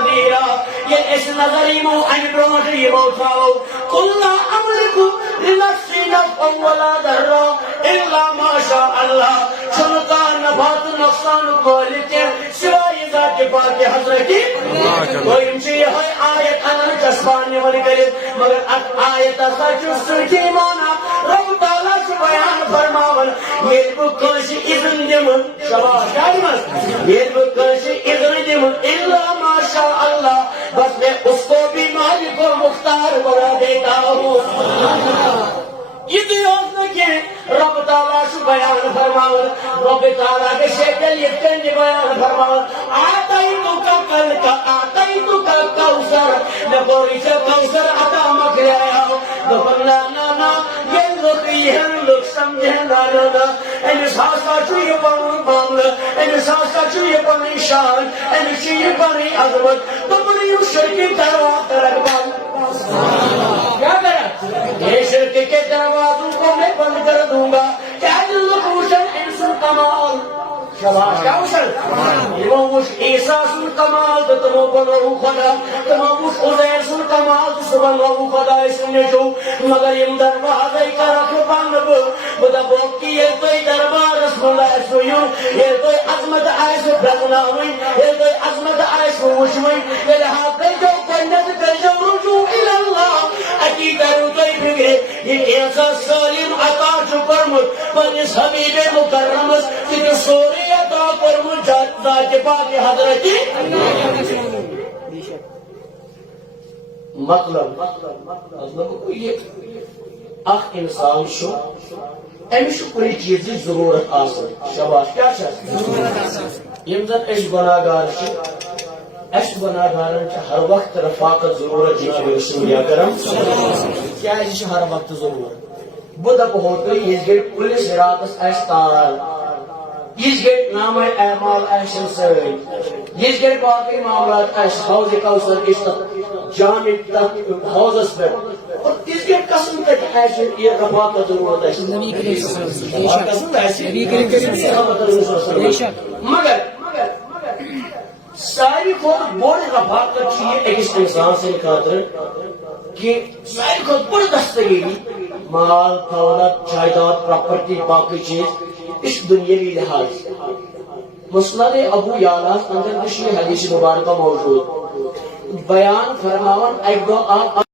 نذيرا يئس نظري مو أن بروني موتاو قل لا أملك لنفسي نفعا ولا ضرا إلا ما شاء الله شنقا نبات نقصان مالك سوائي ذات پاک حضرتي ويمشي هاي آية أنا جسماني ولكلم مگر آية سچو سچي مانا رب تعالى سبحان فرماون یہ بکنش اذن دمن شباش کاغمز یہ بکنش اذن دمن الا ما شاء اللہ بس میں اس کو بھی مالک و مختار بنا دیتا ہوں یہ دیوز نکے رب تعالیٰ شو بیان فرماون رب تعالیٰ کے شکل یکن بیان فرماون آتائیتو کا کوثر نبوری سے کوثر عطا مکرایا نبرنا نانا یہ لقیہن لک سمجھن نانا این ساسا چوئی پرون معاملہ این ساسا چوئی پرون شان این چوئی پرون عظمت تمہیں شرکی دروات رکبان کیا کرا یہ شرکی کے دروازوں کو میں بند کر دوں گا کیا دل روشن انسان کمال شباش کیا وصل تماموش عیسیٰ سن کمال تمام بنو خدا تماموش عزیر سن کمال سبحانہ خدا اسم نشو مگر یم دروازہ کا رکھ بند بدا بوکی یہ توی دربار رسم اللہ اسمیوں یہ توی عظمت آئیس برزناوی یہ توی عظمت آئیس وشوی یہ لہا کر جو کنت کر جو رجوع الاللہ اکی کرو توی بگرے یہ کیسا سالم عطا جو پرمت پر اس حبیب مکرمس کہ سوری عطا پرمت ذات پاک حضرتی مطلب یہ اخ انسان شو امش کل چیز ضرورت آسان شباش کیا یم زن اش گناہگار اس گناہگارن ہر وقت رفاقت ضرورت یہ رسول اکرم کیا ہر وقت ضرورت بہ دپ ہوتے یہ گئی پولیس راتس اس تار یہ گئی نام اعمال احسن سر یہ گئی باقی معاملات اس حوض کوثر کس جامع حوضس پر اور اس کے قسم تک ایسے یہ رفاقت ضرورت ہے مگر ساری خود بڑی رفاقت چیئے ایک انسان سے خاطر کہ ساری خود بڑی دستگیری مال دولت جائیداد پراپرٹی باقی چیز اس دنیاوی لحاظ مسند ابو یعلا اندر نشی حدیث مبارکہ موجود بیان فرماون ایک دو آپ